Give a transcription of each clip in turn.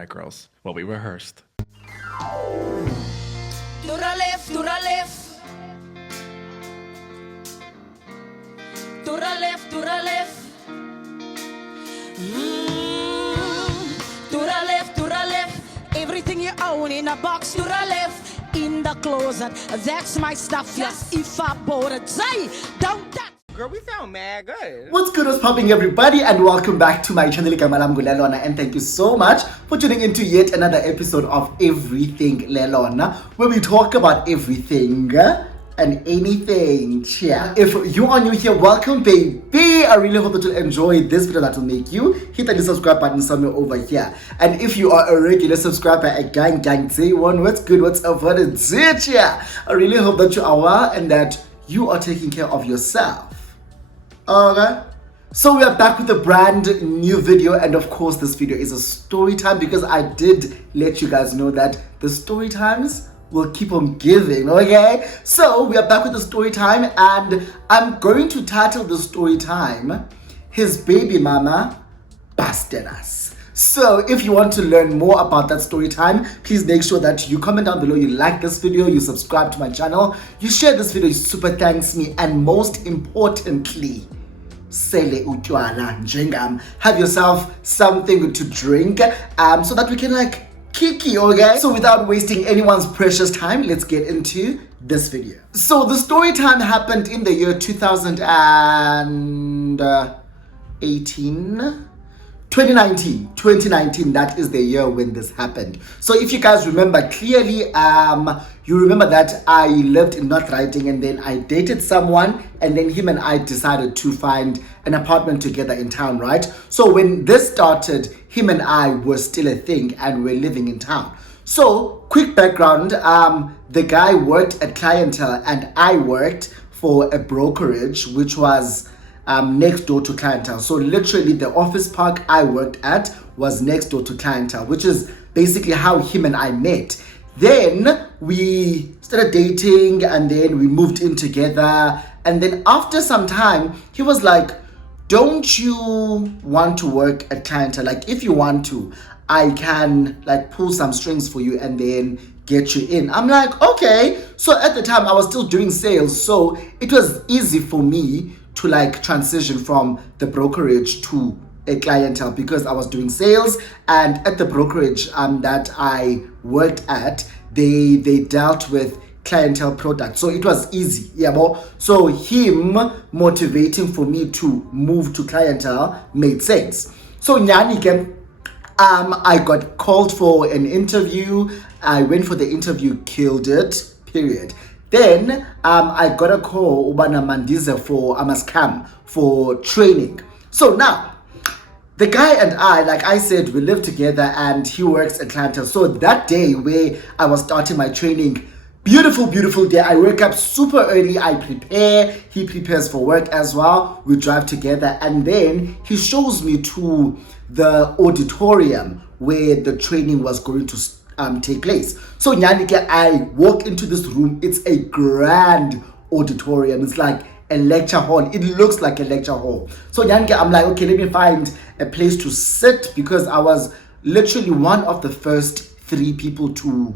right, girls. Well, we rehearsed. To the left, to the left. To the left, to the left. To the left, to the left. Everything you own in a box. To the left, in the closet. That's my stuff, yes. If I bought it, say, don't touch. Girl, we sound mad good. What's good, what's popping, everybody, and welcome back to my channel, Kamalam Lelona, and thank you so much for tuning into yet another episode of Everything Lelona, where we talk about everything and anything. Yeah. If you are new here, welcome, baby. I really hope that you'll enjoy this video that will make you hit the subscribe button somewhere over here. And if you are a regular subscriber, a gang, say one, what's good, what's up, what is it? Yeah. I really hope that you are well and that you are taking care of yourself. Okay, so we are back with a brand new video, and of course this video is a story time because I did let you guys know that the story times will keep on giving. Okay, so we are back with the story time, and I'm going to title the story time "His Baby Mama Busted Us." So if you want to learn more about that story time, please make sure that you comment down below, you like this video, you subscribe to my channel, you share this video, you super thanks me, and most importantly, sele utywala njengam, have yourself something to drink so that we can like kiki, okay? So without wasting anyone's precious time, let's get into this video. So the story time happened in the year 2019, that is the year when this happened. So if you guys remember clearly, you remember that I lived in North Riding, and then I dated someone, and then him and I decided to find an apartment together in town, right? So when this started, him and I were still a thing and we're living in town. So quick background, the guy worked at Clientele and I worked for a brokerage which was next door to Clientele. So literally the office park I worked at was next door to Clientele, which is basically how him and I met. Then we started dating, and then we moved in together, and then after some time he was like, don't you want to work at Clientele? Like, if you want to, I can like pull some strings for you and then get you in. I'm like, okay. So at the time I was still doing sales, so it was easy for me to like transition from the brokerage to a Clientele because I was doing sales, and at the brokerage that I worked at, they dealt with Clientele products, so it was easy. Yeah, so him motivating for me to move to Clientele made sense. So Nyanike, I got called for an interview. I went for the interview, killed it, period. Then I got a call ubana mandize for Amaskam for training. So now the guy and I, like I said, we live together and he works at Clientele. So that day where I was starting my training, beautiful day. I wake up super early, I prepare, he prepares for work as well. We drive together, and then he shows me to the auditorium where the training was going to take place. So Nyanike, I walk into this room. It's a grand auditorium. It's like a lecture hall. It looks like a lecture hall. So Nyanike, I'm like, okay, let me find a place to sit, because I was literally one of the first 3 people to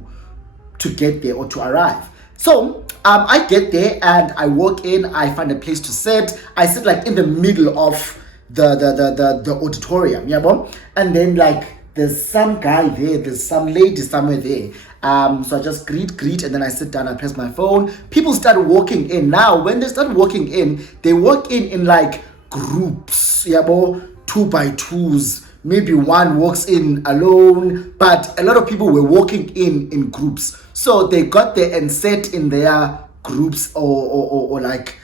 get there or to arrive. So I get there and I walk in, I find a place to sit. I sit like in the middle of the auditorium, yeah, and then like there's some guy there, there's some lady somewhere there. So I just greet, and then I sit down, I press my phone. People start walking in. Now, when they start walking in, they walk in like groups, yeah, 2 by 2s. Maybe one walks in alone, but a lot of people were walking in groups. So they got there and sat in their groups or like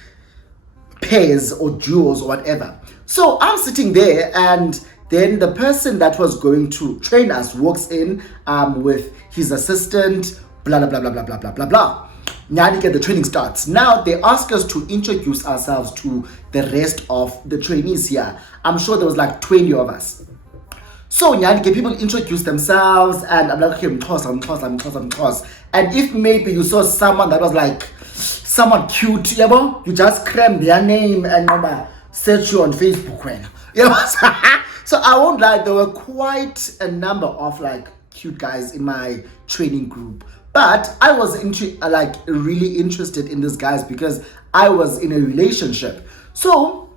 pairs or duos or whatever. So I'm sitting there, and then the person that was going to train us walks in with his assistant, blah, blah, blah, blah, blah, blah, blah, blah. Nyanike, the training starts. Now they ask us to introduce ourselves to the rest of the trainees here. I'm sure there was like 20 of us. So Nyanike, people introduce themselves, and I'm like, okay, I'm close. And if maybe you saw someone that was like someone cute, you just cram their name and number, search you on Facebook, So I won't lie, there were quite a number of like cute guys in my training group, but I was really interested in these guys because I was in a relationship. So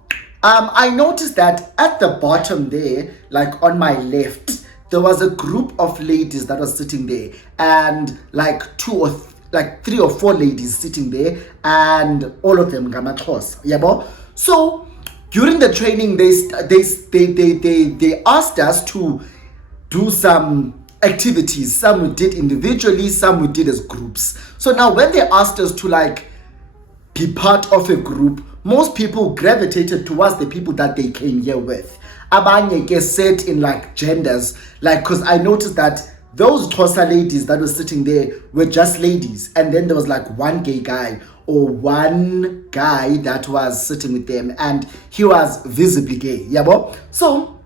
I noticed that at the bottom there, like on my left, there was a group of ladies that was sitting there, and like three or four ladies sitting there, and all of them ngamaXhosa, yabo. So during the training, they asked us to do some activities. Some we did individually, some we did as groups. So now when they asked us to like be part of a group, most people gravitated towards the people that they came here with. Abanye get set in like genders, like, because I noticed that those Xhosa ladies that were sitting there were just ladies, and then there was like one gay guy or one guy that was sitting with them, and he was visibly gay, yabo. So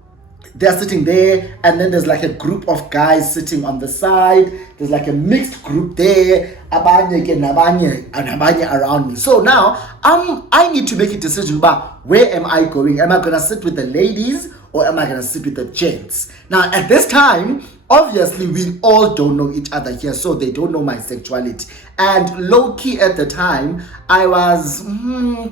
they're sitting there, and then there's like a group of guys sitting on the side. There's like a mixed group there, abanye ke nabanye and abanye around me. So now I need to make a decision about where am I going. Am I gonna sit with the ladies or am I gonna sit with the gents? Now at this time, obviously we all don't know each other here, so they don't know my sexuality. And low-key at the time, I was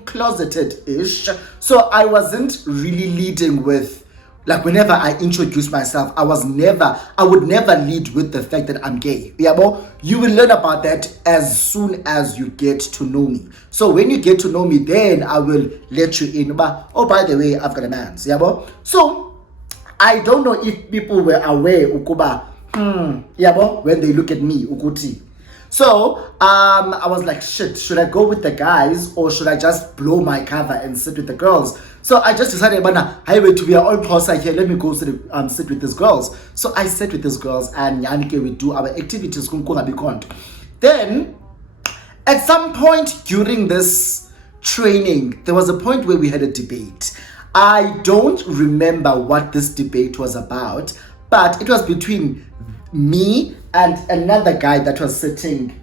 closeted-ish, so I wasn't really leading with, like, whenever I introduce myself, I would never lead with the fact that I'm gay. Yabo? You will learn about that as soon as you get to know me. So when you get to know me, then I will let you in. But, oh, by the way, I've got a man. Yabo? So I don't know if people were aware, ukuba, yabo, when they look at me, ukuti. So I was like, shit, should I go with the guys or should I just blow my cover and sit with the girls? So I just decided, hey, wait, we are all Xhosa here, let me go sit with these girls. So I sat with these girls, and Yanike, we do our activities. Then at some point during this training, there was a point where we had a debate. I don't remember what this debate was about, but it was between me and another guy that was sitting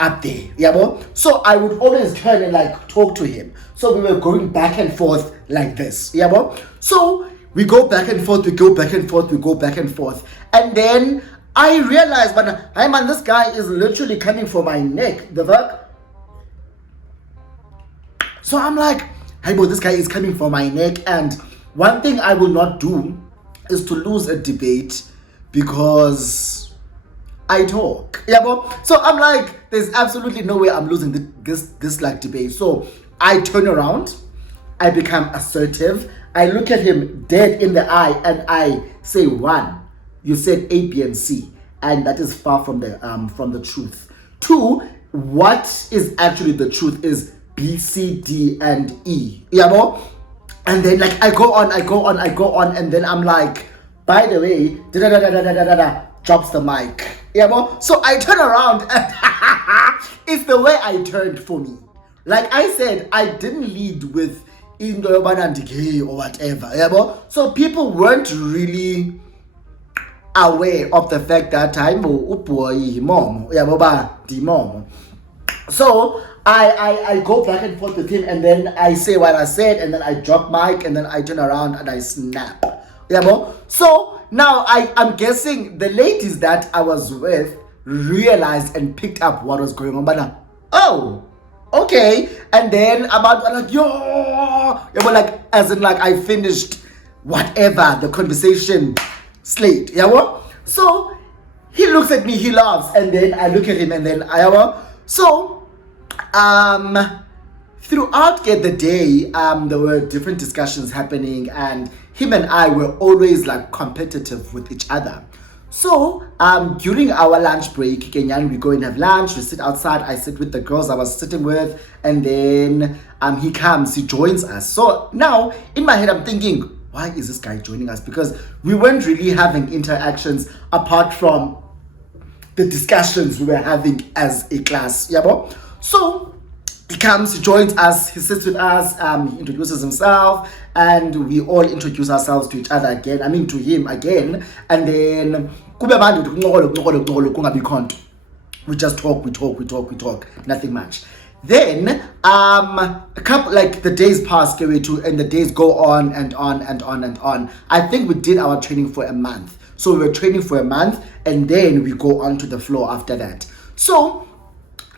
up there, yabo. So I would always turn and like talk to him. So we were going back and forth like this, yabo. So we go back and forth, we go back and forth, we go back and forth, and then I realized, but hey man, this guy is literally coming for my neck, the fuck. So I'm like, hey bro, this guy is coming for my neck, and one thing I will not do is to lose a debate because I talk. Yeah, bro. So I'm like, there's absolutely no way I'm losing this like debate. So I turn around, I become assertive, I look at him dead in the eye, and I say, one, you said A, B, and C, and that is far from the truth. Two, what is actually the truth is B, C, D, and E. Yeah, bro. And then like I go on, and then I'm like, by the way, drops the mic. Yeah, bro. So I turn around, and it's the way I turned for me. Like I said, I didn't lead with Indo gay or whatever. Yeah, bro. So people weren't really aware of the fact that I'm mom. Yeah, mom. So I go back and forth with him, and then I say what I said, and then I drop mic, and then I turn around and I snap. Yeah, bro. So now I'm guessing the ladies that I was with realized and picked up what was going on. But now, oh, okay. And then about like yeah, but like as in like I finished whatever the conversation slate. Yeah, bro. So he looks at me, he laughs, and then I look at him, and then so throughout the day, there were different discussions happening, and him and I were always like competitive with each other. So during our lunch break, Kenyan, we go and have lunch, we sit outside, I sit with the girls I was sitting with, and then he comes, he joins us. So now in my head I'm thinking, why is this guy joining us? Because we weren't really having interactions apart from the discussions we were having as a class. Yeah, bro? So he comes, he joins us, he sits with us, he introduces himself, and we all introduce ourselves to each other again. I mean, to him again. And then we just talk, we talk, nothing much. Then a couple, like, the days pass, and the days go on and on and on and on. I think we did our training for a month. So we were training for a month, and then we go onto the floor after that. So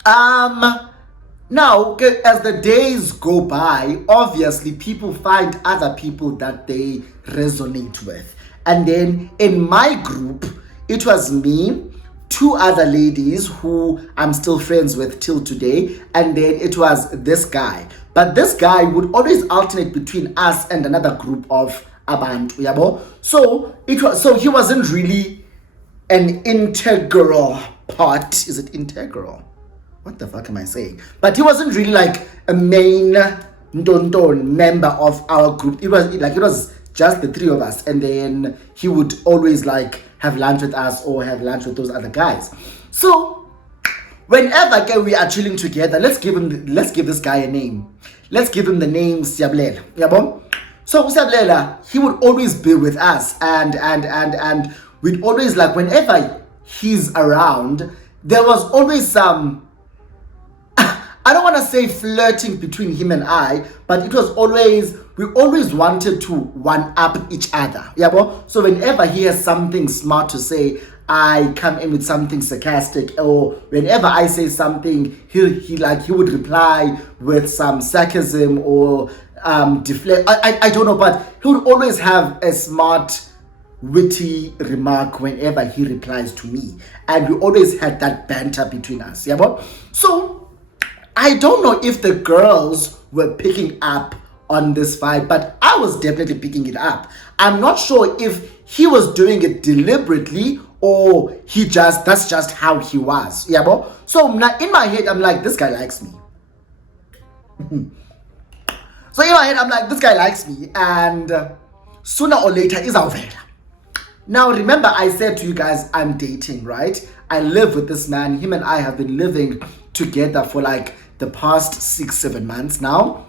now, as the days go by, obviously people find other people that they resonate with. And then in my group, it was me, two other ladies who I'm still friends with till today, and then it was this guy. But this guy would always alternate between us and another group of abantu, yabo. So he wasn't really an integral part. Is it integral? What the fuck am I saying? But he wasn't really like a main member of our group. It was just the three of us, and then he would always like have lunch with us or have lunch with those other guys. So whenever we are chilling together, let's give this guy a name. Let's give him the name Siablela. Yabo? So Siablela, he would always be with us, and we'd always, like, whenever he's around, there was always some, I don't want to say flirting between him and I, but it was always, we always wanted to one-up each other. Yeah, so whenever he has something smart to say, I come in with something sarcastic, or whenever I say something, he would reply with some sarcasm or deflect. I don't know, but he would always have a smart, witty remark whenever he replies to me, and we always had that banter between us. Yeah, so I don't know if the girls were picking up on this vibe, but I was definitely picking it up. I'm not sure if he was doing it deliberately or that's just how he was. Yeah, bro? So in my head, I'm like, this guy likes me. So in my head, I'm like, this guy likes me, and sooner or later, is our vela. Now, remember, I said to you guys, I'm dating, right? I live with this man. Him and I have been living together for like the past 6-7 months now.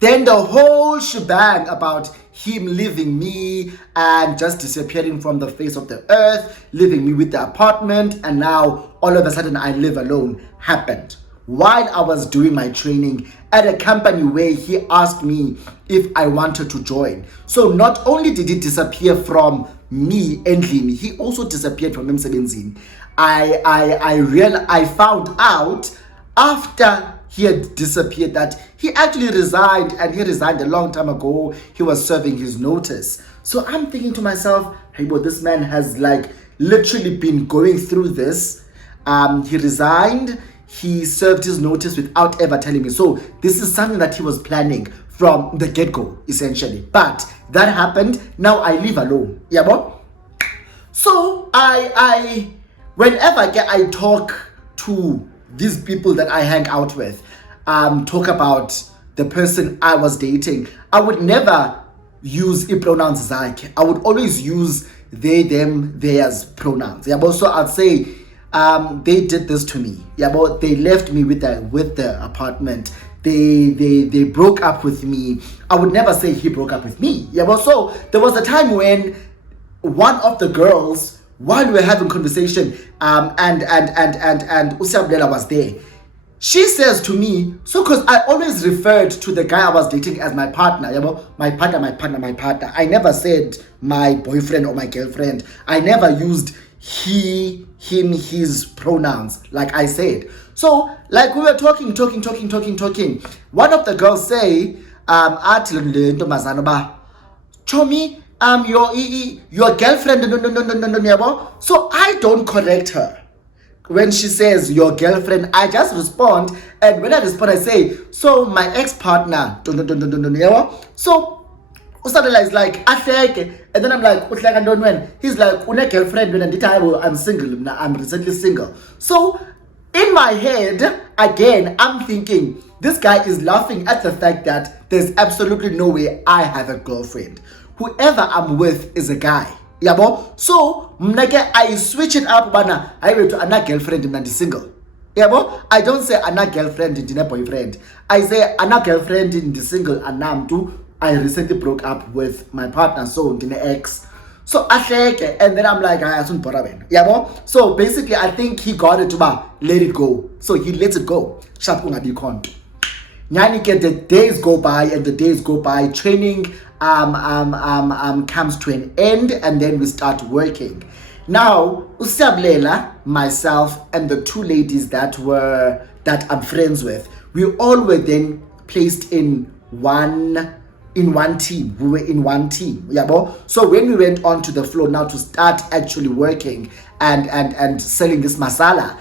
Then the whole shebang about him leaving me and just disappearing from the face of the earth, leaving me with the apartment, and now all of a sudden I live alone happened while I was doing my training at a company where he asked me if I wanted to join. So not only did he disappear from me endlini, he also disappeared from Msebenzini. I found out after he had disappeared that he actually resigned, and he resigned a long time ago. He was serving his notice. So I'm thinking to myself, hey, but this man has like literally been going through this. He resigned, he served his notice without ever telling me. So this is something that he was planning from the get-go, essentially. But that happened. Now I live alone. Yeah, bro? So whenever I talk to these people that I hang out with, talk about the person I was dating, I would never use pronouns zakhe. I would always use they, them, theirs pronouns. Yeah, but so I'd say they did this to me. Yeah, but they left me with the apartment. They broke up with me. I would never say he broke up with me. Yeah, but so there was a time when one of the girls, while we were having conversation, and Usiablela was there, she says to me, so because I always referred to the guy I was dating as my partner, you know, my partner. I never said my boyfriend or my girlfriend. I never used he, him, his pronouns like I said. So like we were talking. One of the girls say, Chomi, your girlfriend, no. So I don't correct her. When she says your girlfriend, I just respond, and when I respond, I say, so my ex-partner, so Usadela is like, and then I'm like, he's like, une girlfriend, I'm single, I'm recently single. So in my head, again, I'm thinking, this guy is laughing at the fact that there's absolutely no way I have a girlfriend. Whoever I'm with is a guy. Yabo. So I switch it up, bana. I went to another girlfriend and single. Yabo. I don't say another girlfriend and a boyfriend. I say another girlfriend in the single and I'm too. I recently broke up with my partner, so in the ex. So ahleke, and then I'm like, yabo. So basically, I think he got it to let it go. So he lets it go. Sharp ungabi khonto. Nyani ke the days go by and the days go by. Training comes to an end, and then we start working. Now Usablela, myself, and the two ladies that I'm friends with, we all were then placed in one team. We were in one team. Yabo. So when we went onto the floor now to start actually working and selling this masala,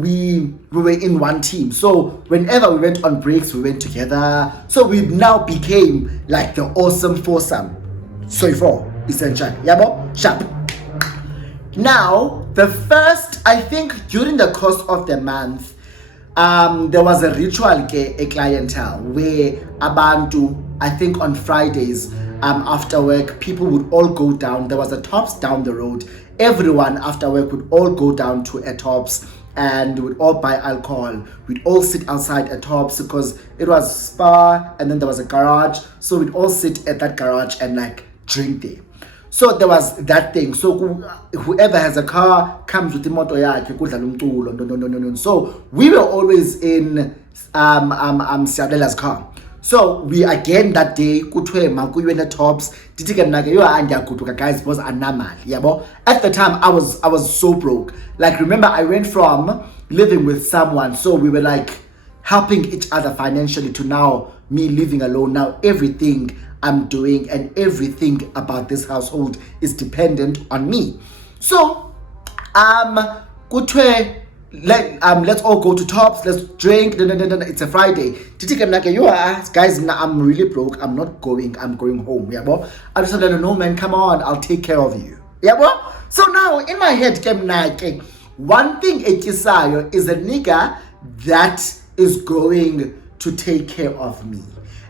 we were in one team. So whenever we went on breaks, we went together. So we now became like the awesome foursome. So for essential. Yabo. Sharp. Now, I think during the course of the month, there was a ritual, a clientele, where abantu, I think on Fridays, after work, people would all go down. There was a Tops down the road. Everyone after work would all go down to a Tops and would all buy alcohol. We'd all sit outside a Tops because it was spa, and then there was a garage. So we'd all sit at that garage and like drink there. So there was that thing. So whoever has a car comes with the motor yakhe kudlala umculo. So we were always in Siabela's car. So we again that day kuthiwe makuyiwe ne Tops dithi ke mna ke yo andiyaguduka guys because anamali yabo. At the time I was so broke. Like remember I went from living with someone, so we were like helping each other financially, to now me living alone. Now everything I'm doing and everything about this household is dependent on me. So let's all go to Tops, let's drink. It's a Friday. Guys, I'm really broke. I'm not going. I'm going home. Yeah, bro. I just said, no man, come on, I'll take care of you. Yeah, bro. So now in my head came one thing ekisayo is a nigga that is going to take care of me.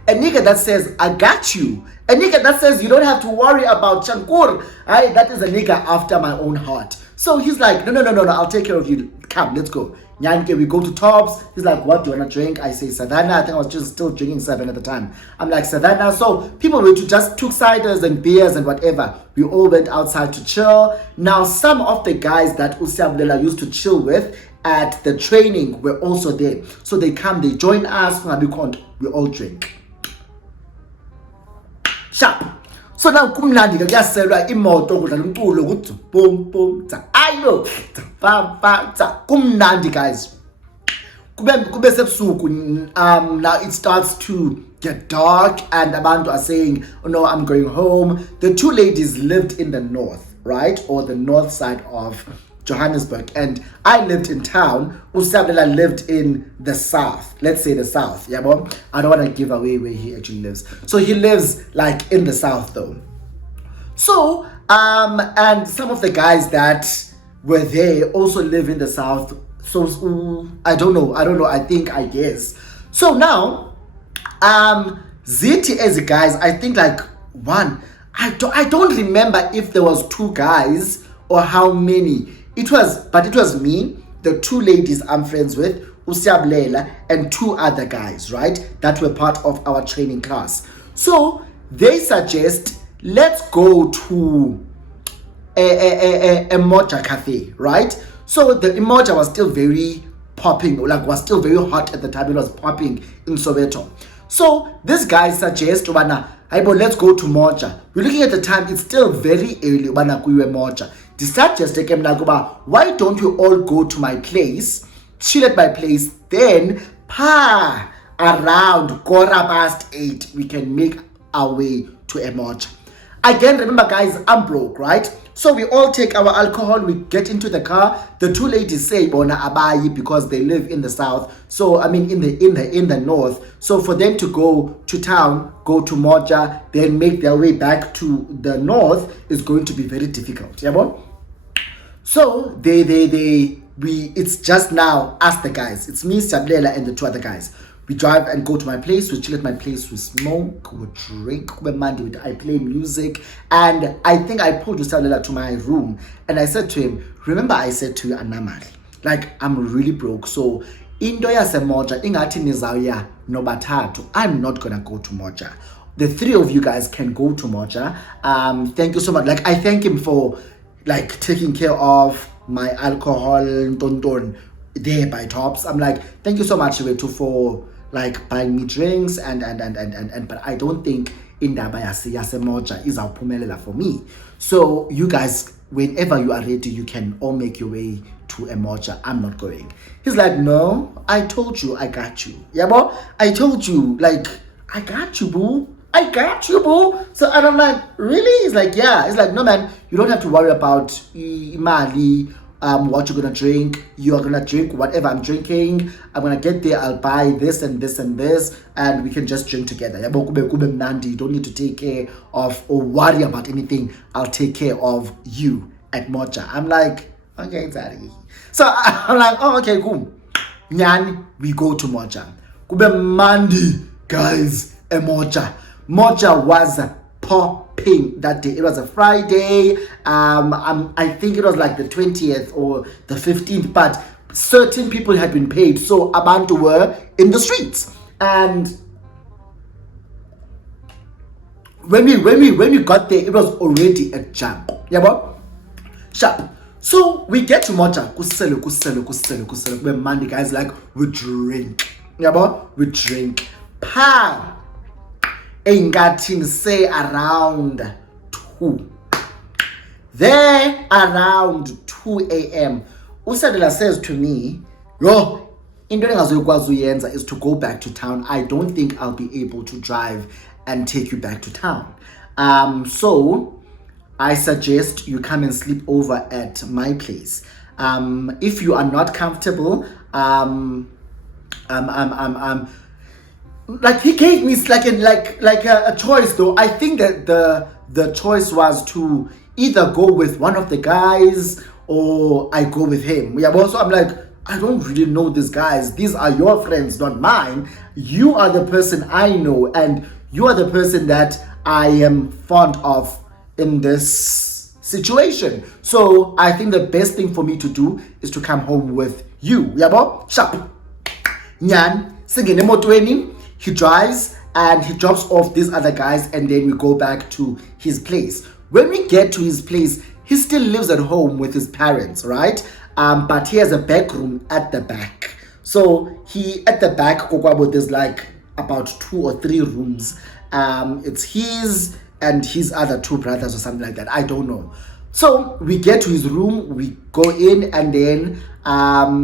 A nigga that says, I got you. A nigga that says, you don't have to worry about Chankur. That is a nigga after my own heart. So he's like, no, I'll take care of you. Come, let's go. Nyanke, we go to Tops. He's like, what do you want to drink? I say, Savannah. I think I was just still drinking 7 at the time. I'm like, Savannah. So people were to just took ciders and beers and whatever. We all went outside to chill. Now, some of the guys that Usiablela used to chill with at the training were also there. So they come, they join us. We all drink. Sharp. So now kumnandi ke kuyaselwa imoto kudlala umculo kuthi boom boom tsa ayo bam bam tsa kumnandi guys. Kube sebusuku, now it starts to get dark and abantu are saying, oh no, I'm going home. The two ladies lived in the north, right, or the north side of Johannesburg, and I lived in town. Usabela lived in the south. Let's say the south. Yeah, bro. I don't want to give away where he actually lives. So he lives like in the south though. So and some of the guys that were there also live in the south. So I don't know. I guess. So now Ziti as guys, I think like one. I don't remember if there was 2 guys or how many. It was me, the 2 ladies I'm friends with, Usiablela, and 2 other guys, right, that were part of our training class. So they suggest, let's go to a Moja cafe, right? So the Moja was still very popping, like was still very hot at the time. It was popping in Soweto. So this guy suggests, let's go to Moja. We're looking at the time, it's still very early, Moja. Why don't we all go to my place, chill at my place, then around 8:15 we can make our way to a Moja. Again, remember guys, I'm broke, right? So we all take our alcohol, we get into the car. The 2 ladies say bona abayi because they live in the south. So I mean in the north. So for them to go to town, go to Moja, then make their way back to the north is going to be very difficult. Yeah, boy? So it's just now us the guys. It's me, Sablela, and the 2 other guys. We drive and go to my place, we chill at my place, we smoke, we drink, I play music, and I think I pulled Sablela to my room and I said to him, remember I said to you, Anamali, like I'm really broke, so into yaseMoja ingathi nizawuya nobathathu, I'm not gonna go to Moja. the three of you guys can go to Moja. Thank you so much. Like, I thank him for like taking care of my alcohol tonton there by Tops. I'm like, thank you so much, Wetu, for like buying me drinks and but I don't think indaba yase Moja is awuphumelela for me. So you guys, whenever you are ready, you can all make your way to a Moja. I'm not going. He's like, no, I told you I got you. Yeah, bro? I told you, like, I got you, boo. I got you, boo. So, and I'm like, really? He's like, yeah. He's like, no, man, you don't have to worry about imali, what you're gonna drink. You are gonna drink whatever I'm drinking. I'm gonna get there. I'll buy this and this and this, and we can just drink together. You don't need to take care of or worry about anything. I'll take care of you at Moja. I'm like, okay, daddy. So I'm like, oh, okay, cool. Nyan, we go to Moja. Kube Mandi, guys, a Moja. Moja was popping that day. It was a Friday. I think it was like the 20th or the 15th, but certain people had been paid, so abantu were in the streets. And when we got there, it was already a jam. Yeah, bro? Sharp. So we get to Moja. Kusele. Monday, guys, like, we drink. Yeah, bro? We drink. Pa. Engatin say around 2. There around 2 a.m. Usadela says to me, yo, into engazoyikwazi is to go back to town. I don't think I'll be able to drive and take you back to town. So I suggest you come and sleep over at my place. If you are not comfortable, like, he gave me like a choice though. I think that the choice was to either go with one of the guys or I go with him. Yeah, but also I'm like, I don't really know these guys. These are your friends, not mine. You are the person I know, and you are the person that I am fond of in this situation. So I think the best thing for me to do is to come home with you. Yabo? Sharp. Nyan, singing emotweni. He drives and he drops off these other guys, and then we go back to his place. When we get to his place, he still lives at home with his parents, right? But he has a back room at the back. So he, at the back, there's like about 2 or 3 rooms. It's his and his other 2 brothers or something like that. I don't know. So we get to his room, we go in, and then I'm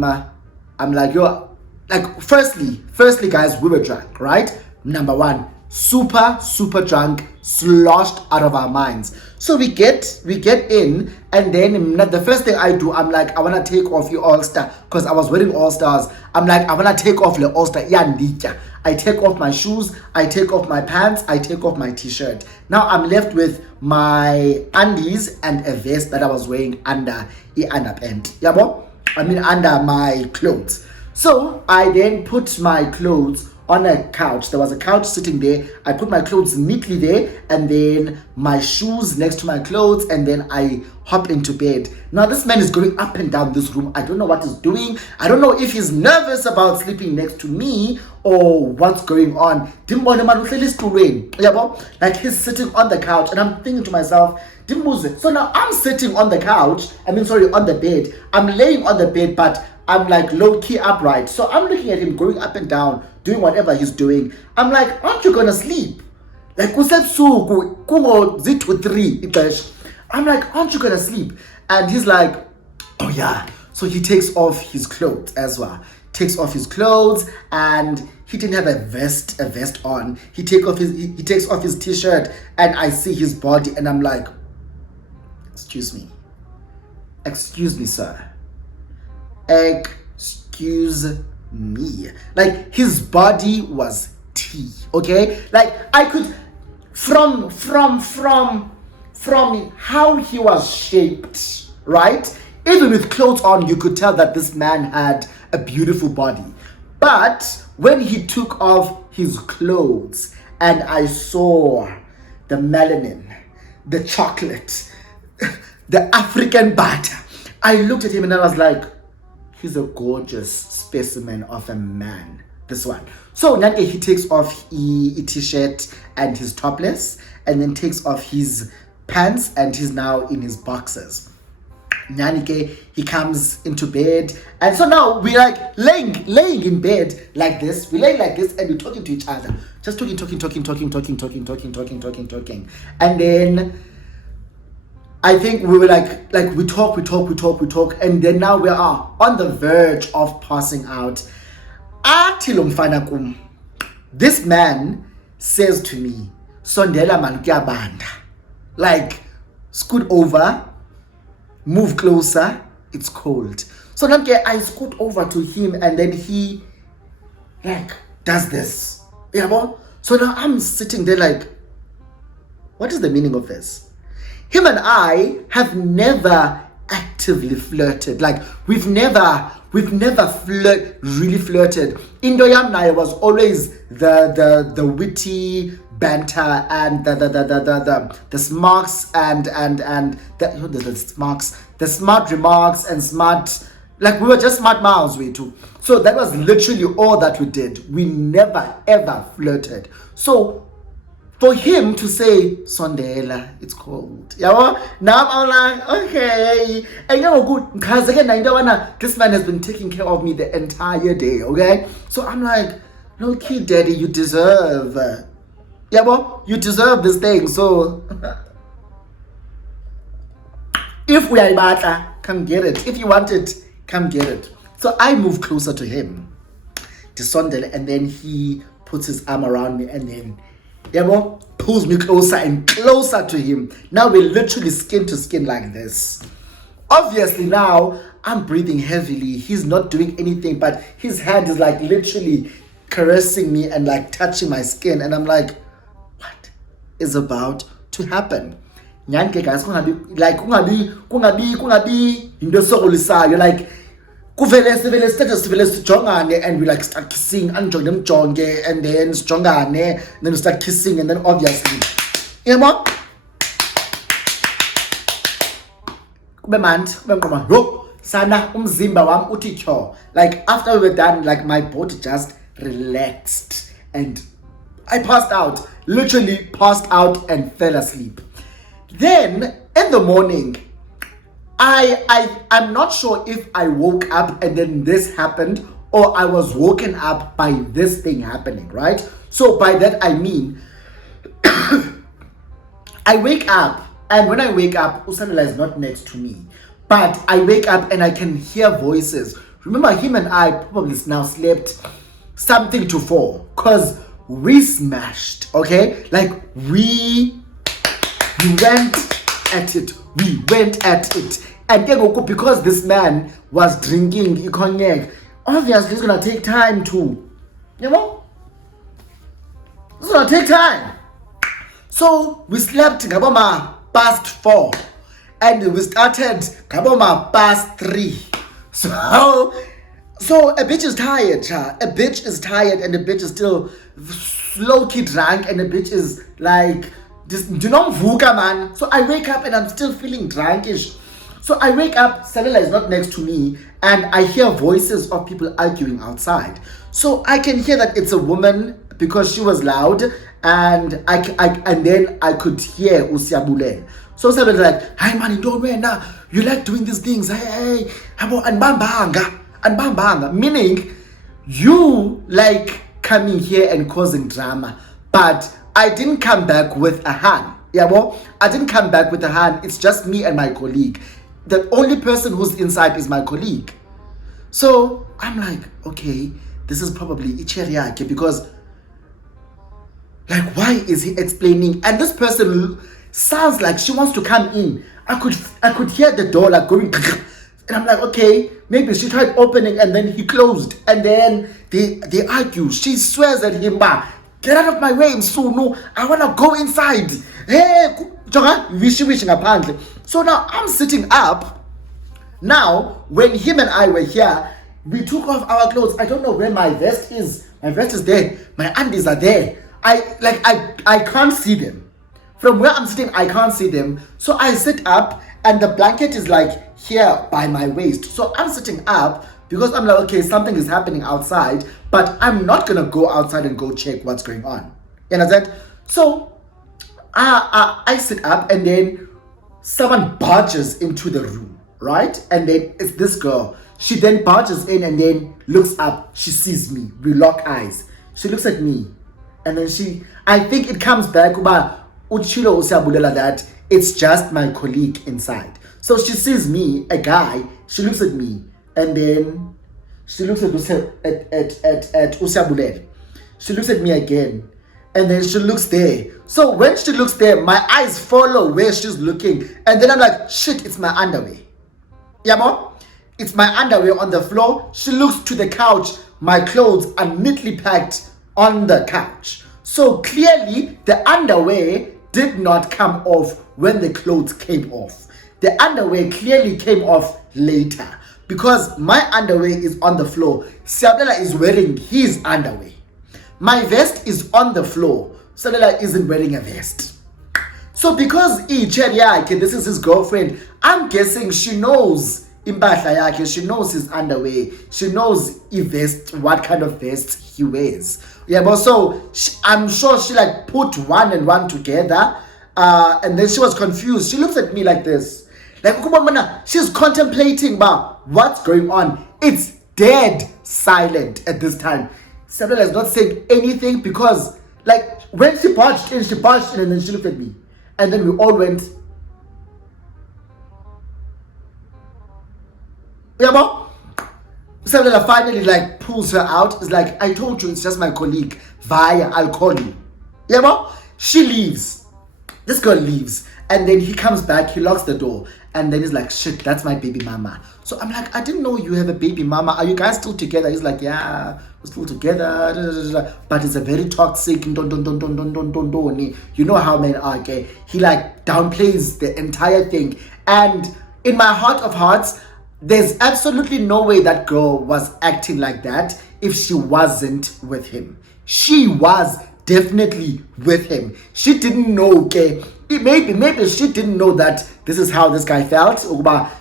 like, yo, like, firstly, guys, we were drunk, right? Number 1, super drunk, sloshed out of our minds. So we get in, and then the first thing I do, I'm like, I want to take off your all-star, because I was wearing all-stars. I'm like, I want to take off the all-star. I take off my shoes, I take off my pants, I take off my t-shirt. Now I'm left with my undies and a vest that I was wearing under the underpant. Under my clothes. So I then put my clothes on a couch. There was a couch sitting there. I put my clothes neatly there, and then my shoes next to my clothes, and then I hop into bed. Now this man is going up and down this room. I don't know what he's doing. I don't know if he's nervous about sleeping next to me or what's going on. Like, he's sitting on the couch, and I'm thinking to myself, so now I'm sitting on the couch, on the bed. I'm laying on the bed, but I'm like low-key upright. So I'm looking at him going up and down, doing whatever he's doing. I'm like, aren't you gonna sleep? Like, I'm like, aren't you gonna sleep? And he's like, oh yeah. So he takes off his clothes as well. Takes off his clothes, and he didn't have a vest on. He takes off his t-shirt, and I see his body, and I'm like, excuse me, sir. Excuse me. Like, his body was tea, okay? Like, I could, from how he was shaped, right? Even with clothes on, you could tell that this man had a beautiful body. But when he took off his clothes and I saw the melanin, the chocolate, the African butter, I looked at him and I was like, he's a gorgeous specimen of a man. this one. So nanke he takes off his t-shirt and his topless, and then takes off his pants, and he's now in his boxers. Nyanike, he comes into bed, and so now we're like laying in bed like this. We lay like this, and we're talking to each other, just talking, and then I think we were like we talk, and then now we are on the verge of passing out. This man says to me, "Sondela man kuyabanda," like scoot over. Move closer, it's cold. So now I scoot over to him, and then he like does this. So now I'm sitting there like, what is the meaning of this? Him and I have never actively flirted. Like we've never really flirted. Indoyam Naya was always the witty banter and the smarts and the smart remarks and smart, like we were just smart mouths way too. So that was literally all that we did. We never ever flirted. So for him to say Sondela, it's cold. Yeah, now I'm like, okay. And you know good because again this man has been taking care of me the entire day, okay? So I'm like, no kid daddy, you deserve you deserve this thing. So if we are ibata, come get it. If you want it, come get it. So I move closer to him, to Sondela, and then he puts his arm around me, and then pulls me closer and closer to him. Now we're literally skin to skin like this. Obviously now I'm breathing heavily. He's not doing anything, but his hand is like literally caressing me and like touching my skin, and I'm like, what is about to happen? Nyanke guys, kungabi into sokulisayo, like kuvele sijongane, and we like start kissing, and then sijongane, then we start kissing, and then obviously sana umzimba wam uthi tyo. Like after we were done, like my body just relaxed and I passed out, literally passed out and fell asleep. Then in the morning, I'm not sure if I woke up and then this happened, or I was woken up by this thing happening, right? So by that I mean I wake up, and when I wake up, Usanela is not next to me, but I wake up and I can hear voices. Remember, him and I probably now slept something to 4, because we smashed, okay? Like we went at it. And then because this man was drinking cognac, obviously it's gonna take time too. It's gonna take time. So we slept Gaboma past 4, and we started Gaboma past 3. So a bitch is tired, a bitch is tired, and a bitch is still low-key drunk, and a bitch is like, do not vuka, man. So I wake up and I'm still feeling drunkish. So I wake up, Stella is not next to me, and I hear voices of people arguing outside. So I can hear that it's a woman because she was loud, and then I could hear Usiabule. So Stella is like, "Hi man, don't wear now. You like doing these things. Hey, and bambanga," meaning you like coming here and causing drama, but I didn't come back with a hand. I didn't come back with a hand. It's just me and my colleague. The only person who's inside is my colleague. So I'm like, okay, this is probably Icheriake, because like, why is he explaining? And this person sounds like she wants to come in. I could hear the door like going, and I'm like, okay, maybe she tried opening and then he closed, and then they argue. She swears at him, "Get out of my way, Msunu. I want to go inside." Hey, wishing apparently. So now I'm sitting up. Now, when him and I were here, we took off our clothes. I don't know where my vest is. My vest is there. My undies are there. I can't see them. From where I'm sitting, I can't see them. So I sit up, and the blanket is like here by my waist. So I'm sitting up because I'm like, okay, something is happening outside, but I'm not gonna go outside and go check what's going on. You understand? So I sit up, and then someone barges into the room, right? And then it's this girl. She then barges in and then looks up. She sees me. We lock eyes. She looks at me, and then I think it comes back about Uchilo Usabulela that it's just my colleague inside. So she sees me, a guy. She looks at me, and then she looks at Usabulela. She looks at me again, and then she looks there. So when she looks there, my eyes follow where she's looking, and then I'm like, shit, it's my underwear. Yabo? It's my underwear on the floor. She looks to the couch. My clothes are neatly packed on the couch. So clearly, the underwear did not come off when the clothes came off. The underwear clearly came off later because my underwear is on the floor. Siabela is wearing his underwear. My vest is on the floor. Siabela isn't wearing a vest. So because this is his girlfriend, I'm guessing she knows impahla yakhe, she knows his underwear, she knows what kind of vest he wears. Yeah, but so I'm sure she like put one and one together, and then she was confused. She looks at me like this, like she's contemplating about what's going on. It's dead silent at this time. Sabrina has not said anything because like when she barged in, and then she looked at me, and then we all went. Yeah, but Sabrina finally like pulls her out. It's like, I told you, it's just my colleague. Via, I'll call you. Yeah, but she leaves. This girl leaves, and then he comes back. He locks the door, and then he's like, shit, that's my baby mama. So I'm like, I didn't know you have a baby mama. Are you guys still together? He's like, yeah, we're still together. But it's a very toxic. You know how men are. Okay, he like downplays the entire thing, and in my heart of hearts, there's absolutely no way that girl was acting like that if she wasn't with him. She was definitely with him. She didn't know, okay? Maybe she didn't know that this is how this guy felt.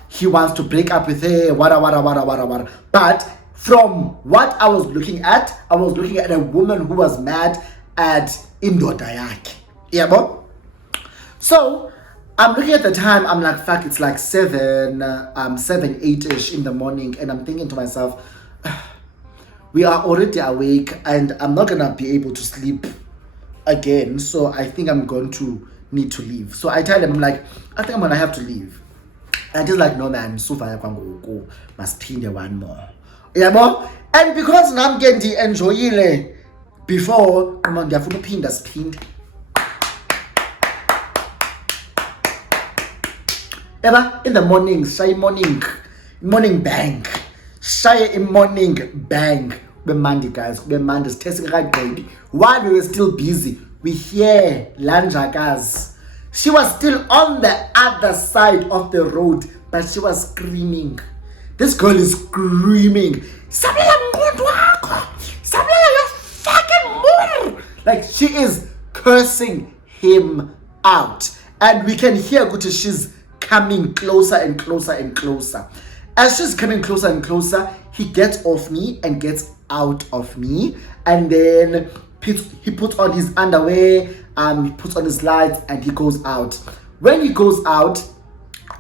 He wants to break up with her, wada. But from what I was looking at a woman who was mad at indoda yakhe. Yeah, but so I'm looking at the time, I'm like, fuck, it's like 7, 8-ish in the morning, and I'm thinking to myself, we are already awake, and I'm not gonna be able to sleep again, so I think I'm going to need to leave. So I tell him, I'm like, I think I'm gonna have to leave. And he's like, no man, so far must pin the one more. Yeah, mo? And because I'm getting enjoy before, I'm on the pin that's pinned. Ever in the morning, shy morning bang. Shy morning bang. Be Monday, guys. Be Monday's testing right baby. While we were still busy, we hear Lanja guys. She was still on the other side of the road, but she was screaming. This girl is screaming. Sabela, you fucking mur. Like she is cursing him out. And we can hear Guti, she's coming closer and closer and closer. As she's coming closer and closer, he gets off me and gets out of me, and then he puts on his underwear, he puts on his lights, and he goes out. When he goes out,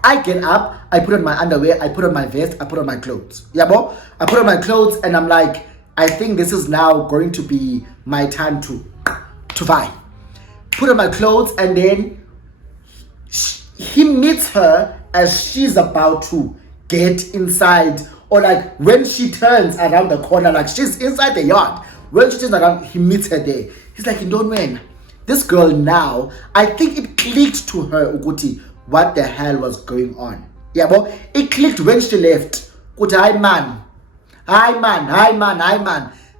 I get up, I put on my underwear, I put on my vest, I put on my clothes. Yeah, bro? I put on my clothes, and I'm like, I think this is now going to be my time to fight. Put on my clothes, and then he meets her as she's about to get inside, or like when she turns around the corner, like she's inside the yard. When she turns around, he meets her there. He's like, you don't win. This girl now, I think it clicked to her, Uguti, what the hell was going on. Yeah, but it clicked when she left. Uguti, hi man.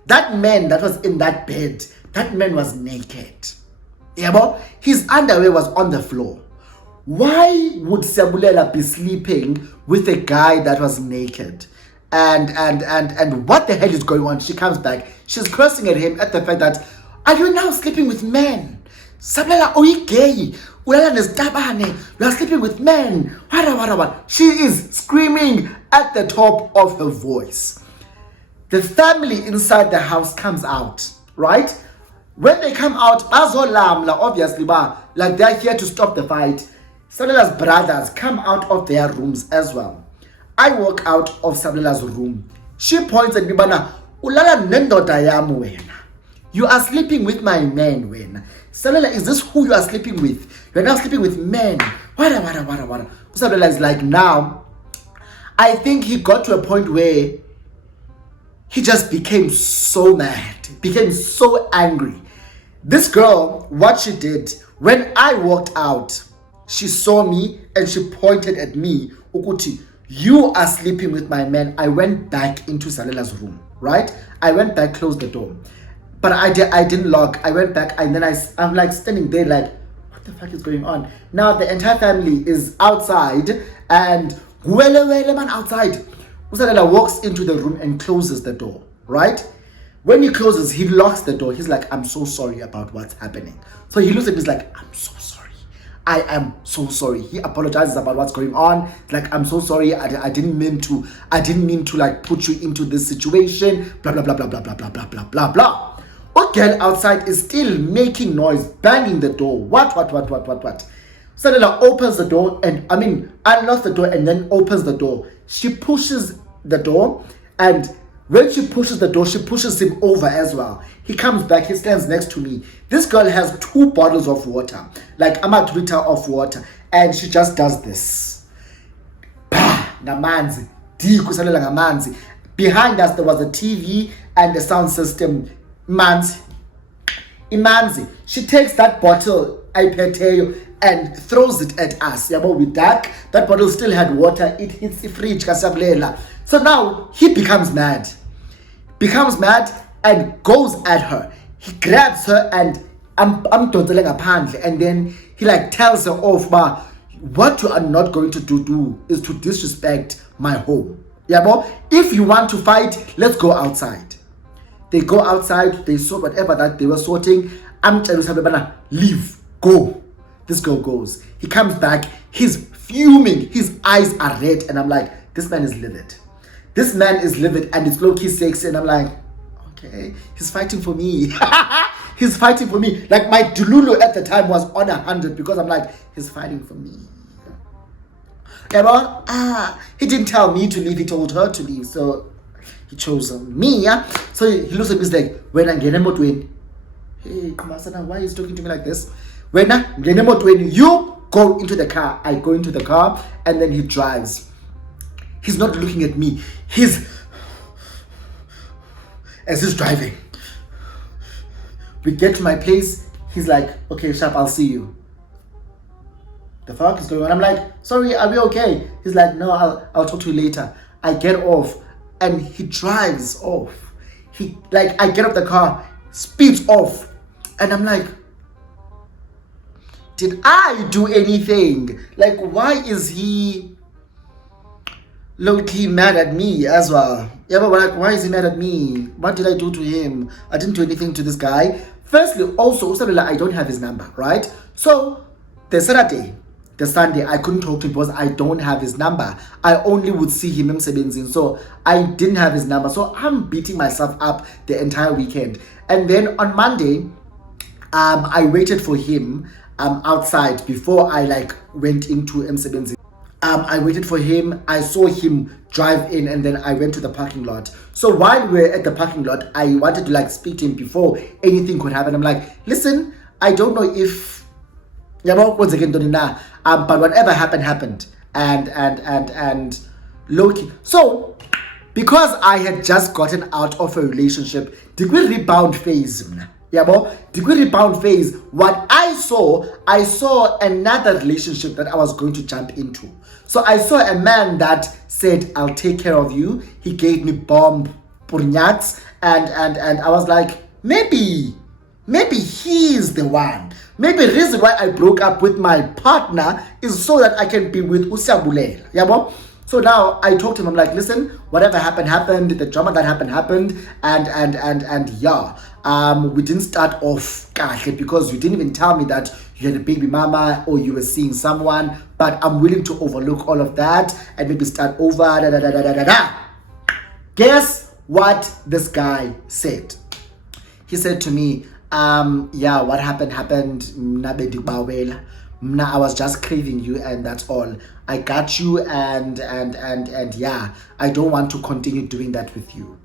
That man that was in that bed, that man was naked. Yeah, but his underwear was on the floor. Why would Sabulela be sleeping with a guy that was naked? And what the hell is going on? She comes back. She's cursing at him at the fact that, are you now sleeping with men? Sabulela, are you gay? You are sleeping with men. What? She is screaming at the top of her voice. The family inside the house comes out, right? When they come out, obviously, like they're here to stop the fight. Sabela's brothers come out of their rooms as well. I walk out of Sabela's room. She points at me, bana, ulala nendoda yam wena. You are sleeping with my man, wena. Sabela, is this who you are sleeping with? You're not sleeping with men. Wada. Sabela is like, now, I think he got to a point where he just became so mad, became so angry. This girl, what she did, when I walked out, she saw me and she pointed at me, Ukuti, you are sleeping with my man. I went back into Salela's room, right? I went back, closed the door. But I didn't lock. I went back and then I'm like standing there like, what the fuck is going on? Now the entire family is outside and man outside. Usalela walks into the room and closes the door, right? When he closes, he locks the door. He's like, I'm so sorry about what's happening. So he looks at me, he's like, I'm so sorry. I am so sorry. He apologizes about what's going on. Like, I'm so sorry. I didn't mean to like put you into this situation. Blah, blah, blah, blah, blah, blah, blah, blah, blah, blah, blah. A girl outside is still making noise, banging the door. What? Sadela opens the door and, unlocks the door and then opens the door. She pushes the door, and when she pushes the door, she pushes him over as well. He comes back, he stands next to me. This girl has 2 bottles of water, like a liter of water, and she just does this. Namanzi. Behind us, there was a TV and a sound system. Imanzi. She takes that bottle, and throws it at us. With that bottle still had water. It hits the fridge. So now he becomes mad and goes at her. He grabs her and and then he like tells her off, what you are not going to do is to disrespect my home. If you want to fight, let's go outside. They go outside, they sort whatever that they were sorting. Leave, go. This girl goes. He comes back, he's fuming, his eyes are red, and I'm like, this man is livid. This man is livid, and it's low-key sexy, and I'm like, okay, he's fighting for me. He's fighting for me. Like, my Dululu at the time was on 100 because I'm like, he's fighting for me. He didn't tell me to leave, he told her to leave, so he chose me. So he looks at me, he's like, when I get him out, hey, Kumasana, why is he talking to me like this? When you go into the car, I go into the car, and then he drives. He's not looking at me. As he's driving. We get to my place, he's like, okay, Sharp, I'll see you. The fuck is going on? I'm like, sorry, are we okay? He's like, no, I'll talk to you later. I get off, and he drives off. I get off the car, speeds off, and I'm like, did I do anything? Like, why is he low-key mad at me as well? Yeah, but like, why is he mad at me? What did I do to him? I didn't do anything to this guy. Firstly, also, I don't have his number, right? So, the Saturday, the Sunday, I couldn't talk to him because I don't have his number. I only would see him in so I didn't have his number. So, I'm beating myself up the entire weekend. And then on Monday, I waited for him outside before I went into M7. I waited for him. I saw him drive in, and then I went to the parking lot. So while we're at the parking lot, I wanted to speak to him before anything could happen. I'm like, listen, I don't know if but whatever happened. And Loki. So because I had just gotten out of a relationship, did we rebound phase? What I saw another relationship that I was going to jump into. So I saw a man that said, I'll take care of you. He gave me bomb purnyats, and I was like, maybe he's the one. Maybe the reason why I broke up with my partner is so that I can be with Usiabulela. So now I talked to him. I'm like, listen, whatever happened. The drama that happened, and we didn't start off because you didn't even tell me that you had a baby mama or you were seeing someone. But I'm willing to overlook all of that and maybe start over. Guess what this guy said. He said to me, yeah, what happened. Mna, I was just craving you and that's all. I got you and yeah, I don't want to continue doing that with you.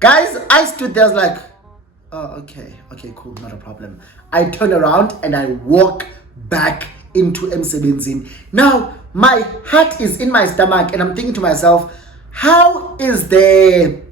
Guys, I stood there, I was like, oh, okay, cool, not a problem. I turn around and I walk back into Msebenzini. Now, my heart is in my stomach and I'm thinking to myself, how are the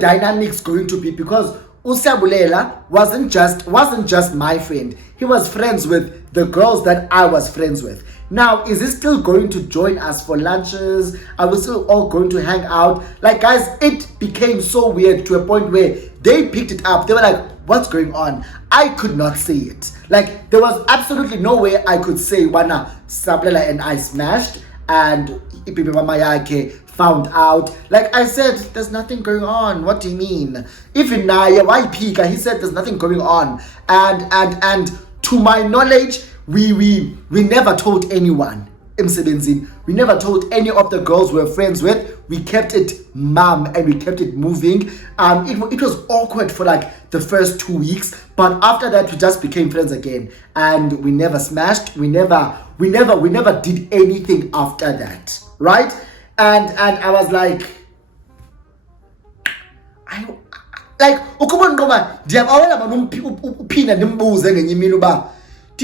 dynamics going to be? Because Usabulela wasn't just my friend. He was friends with the girls that I was friends with. Now, is he still going to join us for lunches? Are we still all going to hang out? Like, guys, it became so weird to a point where they picked it up. They were like, what's going on? I could not say it. Like, there was absolutely no way I could say, Wana, Sablela and I smashed, and Ipipi Mama Yake found out. Like I said, there's nothing going on. What do you mean? Even Naya, why Pika? He said there's nothing going on. And to my knowledge, we never told anyone. We never told any of the girls we were friends with. We kept it mum and we kept it moving. It was awkward for like the first 2 weeks, but after that we just became friends again, and we never smashed. We never did anything after that, right? And I was like,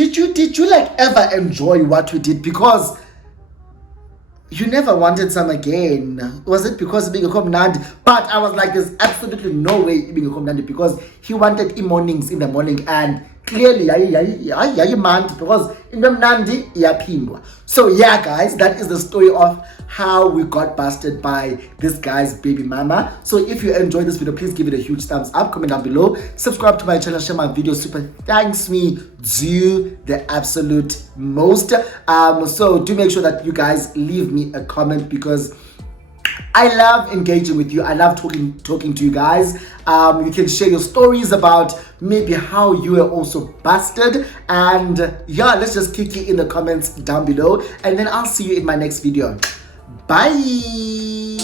did you like ever enjoy what we did? Because you never wanted some again. Was it because being a comnand? But I was like, there's absolutely no way being a comnand, because he wanted mornings in the morning, and clearly because in the Nandi yapindwa. So yeah, guys, that is the story of how we got busted by this guy's baby mama. So if you enjoyed this video, please give it a huge thumbs up, comment down below, subscribe to my channel, share my videos. Super thanks me do the absolute most. So do make sure that you guys leave me a comment, because I love engaging with you. I love talking to you guys. You can share your stories about maybe how you were also busted, and yeah, let's just kick it in the comments down below, and then I'll see you in my next video. Bye.